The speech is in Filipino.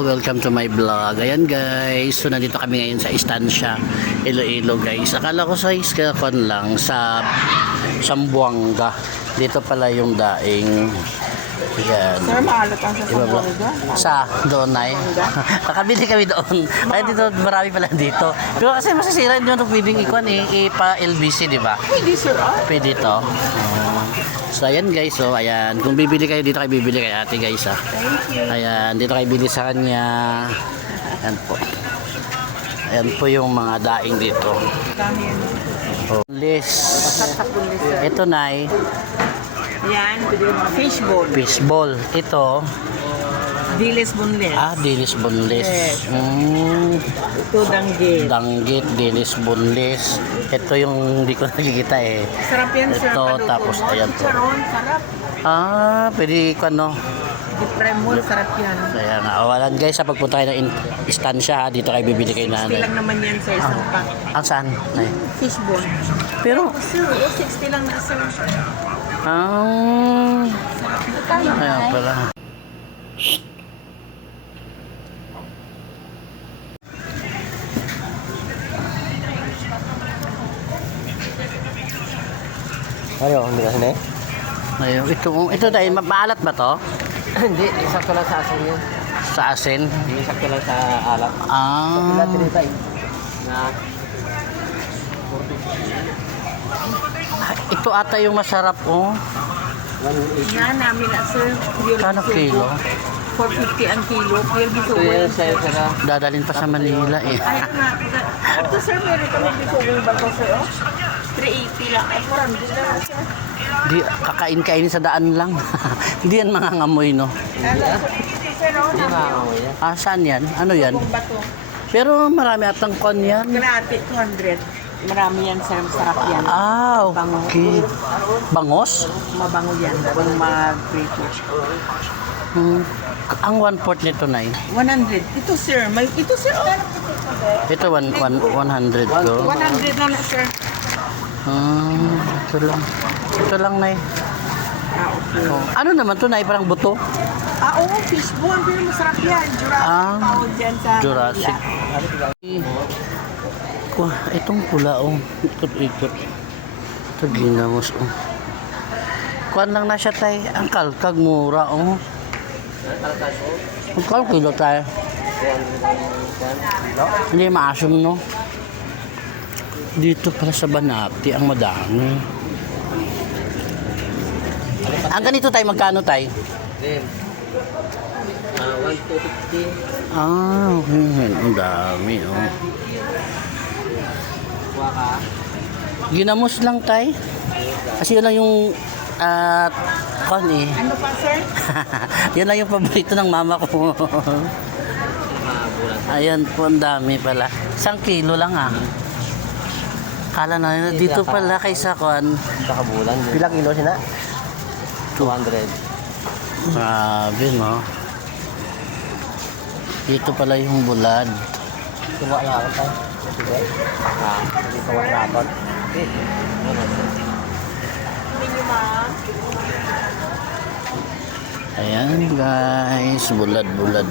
Hello, welcome to my vlog. Ayan guys, so nandito kami ngayon sa Estancia, Iloilo guys. Akala ko sa Iskakon lang, sa Sambuanga. Dito pala yung daing. Yan. Sir, maalat ang sa Sambuanga? Sa doon ay. Nakabili kami doon. Ay dito, marami pala dito. Pero kasi masisira yun yung pwedeng ikuan ipa-LBC, di ba? Pwede sir, Pwede to. So ayan guys, so ayan, kung bibili kayo dito, kayo bibili kay ate guys ha. Thank you. Ayan, dito kayo bili sa kanya. Ayan po. Ayan po yung mga daing dito. Kami yan. Oh. List. Tatakbon sir. Ito nay, Yan, pwede yung mga fishball. fishball. Ito, Dilis boneless. dilis boneless. Yes. Ito danggit. Danggit, dilis boneless. Ito yung hindi ko nakikita eh. Sarap yan sir. Ito, paluto tapos mo. ayan po. Chicharon, sarap. Pwede ko ano. Ipremol, sarap yan. Kaya nga, awalan guys, sa pagpunta kayo ng Estancia, dito kayo bibili kayo na. 60 lang naman yan sa isang pack. Ang saan? Ay. Fishball. Pero, Sir, 60 lang na sir. ayan pala. Ano, hindi kasi na Ayun, ito dahil maalat ba to? Hindi, sakto lang sa asin yun. Sa asin? Hindi, sakto lang sa alak. Ah, Tinitay. Na, ito ata yung masarap oh. Yan namin na sir. Kano kilo? 450 ang kilo. Pure ito bisugo. yun sa'yo sila. Dadalhin pa sa Manila eh. Ay, nga. Ito sir, meron kami bisugong bato sir. 380 lang. Ay, 400 lang sir. Di, kakain-kain sa daan lang. Hindi yan mga ngamoy no. Sir, Hindi makakamoy yan. Saan yan? Ano yan? Bisugong bato. Pero marami atang kon yan. Grate, 200. Marami yan sir. Masarap yan. Okay. Bangos? Mabango yan. Kung mag-prito. Ang 1/4 nito na 100. Ito sir. Ito sir. Ito 100 ko. 100 na na sir. Ito lang. Ito lang nay. Okay. Ano naman to nay? Parang buto? Oo, fishball. Pero masarap yan. Jurassic tawag dyan sa Jurassic. Itong pula oh. Ikot-ikot. Ito ginamos oh. Kuan lang na siya tay. Ang kalkag mura oh. Ang kilo tayo. Hindi maasum no. Dito pala sa Banati ang madami. Ang ganito tayo magkano tayo? Then, 150. Okay. Ang dami oh. Kuha ka. Ginamos lang tay. Kasi yun lang yung kon eh. Ano pa sir? Yan lang yung paborito ng mama ko. Ayan po, ang dami pala. 1 kilo lang ah. Kala na dito pala kaysa kon. Sa kabulan. Pilang kilo sina? 200. Grabe no. Dito pala yung bulad. Tuwa na ako tayo. Sige. Hindi tuwa na ako. Ayan guys, bulad-bulad.